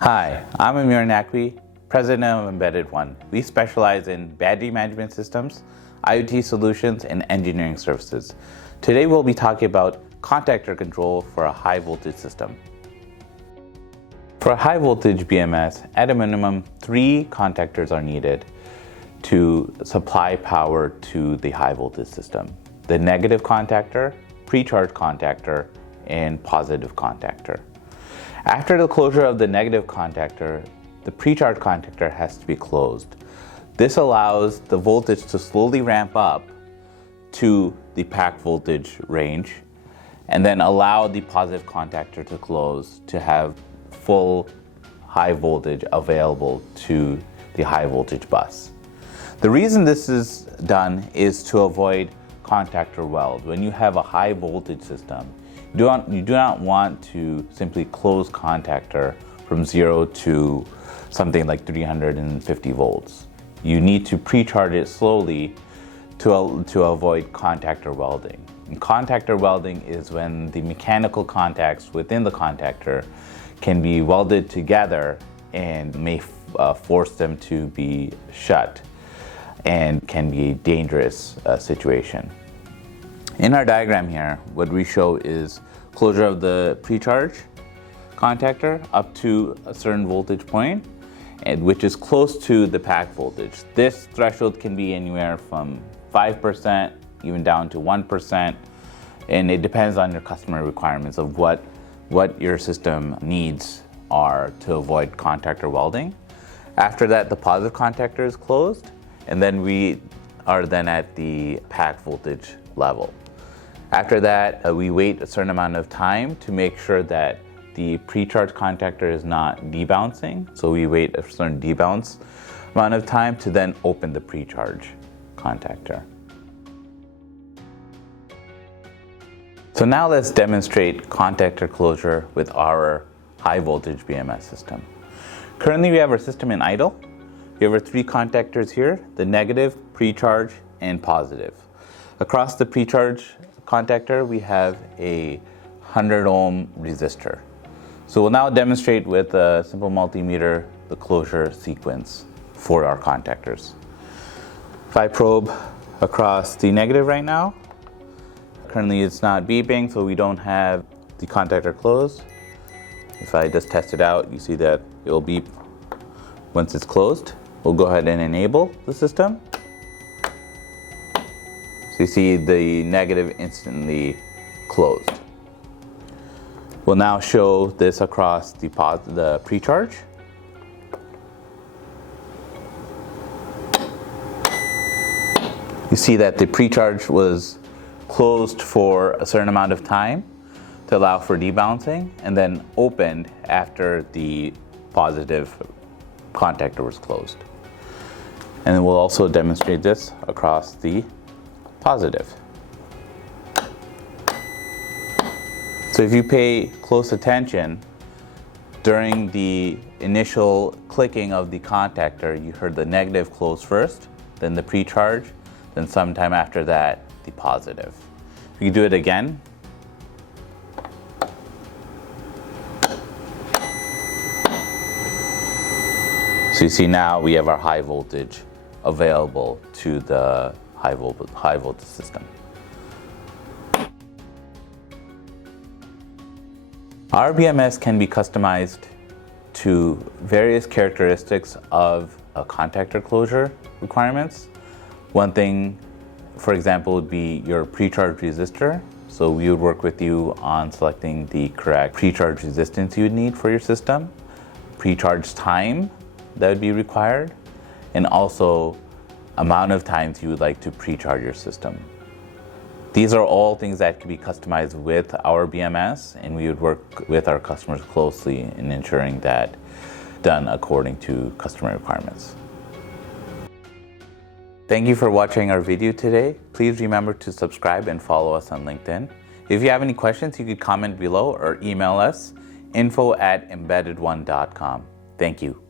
Hi, I'm Amir Naqvi, President of Embedded One. We specialize in battery management systems, IoT solutions, and engineering services. Today we'll be talking about contactor control for a high voltage system. For a high voltage BMS, at a minimum, 3 contactors are needed to supply power to the high voltage system. The negative contactor, pre-charge contactor, and positive contactor. After the closure of the negative contactor, the pre-charge contactor has to be closed. This allows the voltage to slowly ramp up to the pack voltage range and then allow the positive contactor to close to have full high voltage available to the high voltage bus. The reason this is done is to avoid contactor weld. When you have a high voltage system, you do not want to simply close contactor from 0 to something like 350 volts. You need to pre-charge it slowly to avoid contactor welding. And contactor welding is when the mechanical contacts within the contactor can be welded together and may force them to be shut and can be a dangerous situation. In our diagram here, what we show is closure of the pre-charge contactor up to a certain voltage point, and which is close to the pack voltage. This threshold can be anywhere from 5% even down to 1%, and it depends on your customer requirements of what your system needs are to avoid contactor welding. After that, the positive contactor is closed, and then we are then at the pack voltage level. After that, we wait a certain amount of time to make sure that the pre-charge contactor is not debouncing. So we wait a certain debounce amount of time to then open the pre-charge contactor. So now let's demonstrate contactor closure with our high voltage BMS system. Currently we have our system in idle. We have our 3 contactors here, the negative, pre-charge, and positive. Across the pre-charge contactor, we have a 100 ohm resistor. So we'll now demonstrate with a simple multimeter the closure sequence for our contactors. If I probe across the negative right now, currently it's not beeping, so we don't have the contactor closed. If I just test it out, you see that it will beep once it's closed. We'll go ahead and enable the system. So you see the negative instantly closed. We'll now show this across the pre-charge. You see that the pre-charge was closed for a certain amount of time to allow for debouncing, and then opened after the positive contactor was closed. And then we'll also demonstrate this across the positive. So if you pay close attention, during the initial clicking of the contactor, you heard the negative close first, then the pre-charge, then sometime after that, the positive. If you do it again, so you see now we have our high voltage available to the high voltage system. Our BMS can be customized to various characteristics of a contactor closure requirements. One thing, for example, would be your pre-charge resistor. So we would work with you on selecting the correct pre-charge resistance you would need for your system, pre-charge time that would be required, and also amount of times you would like to pre-charge your system. These are all things that can be customized with our BMS, and we would work with our customers closely in ensuring that done according to customer requirements. Thank you for watching our video today. Please remember to subscribe and follow us on LinkedIn. If you have any questions, you could comment below or email us info@embeddedone.com. Thank you.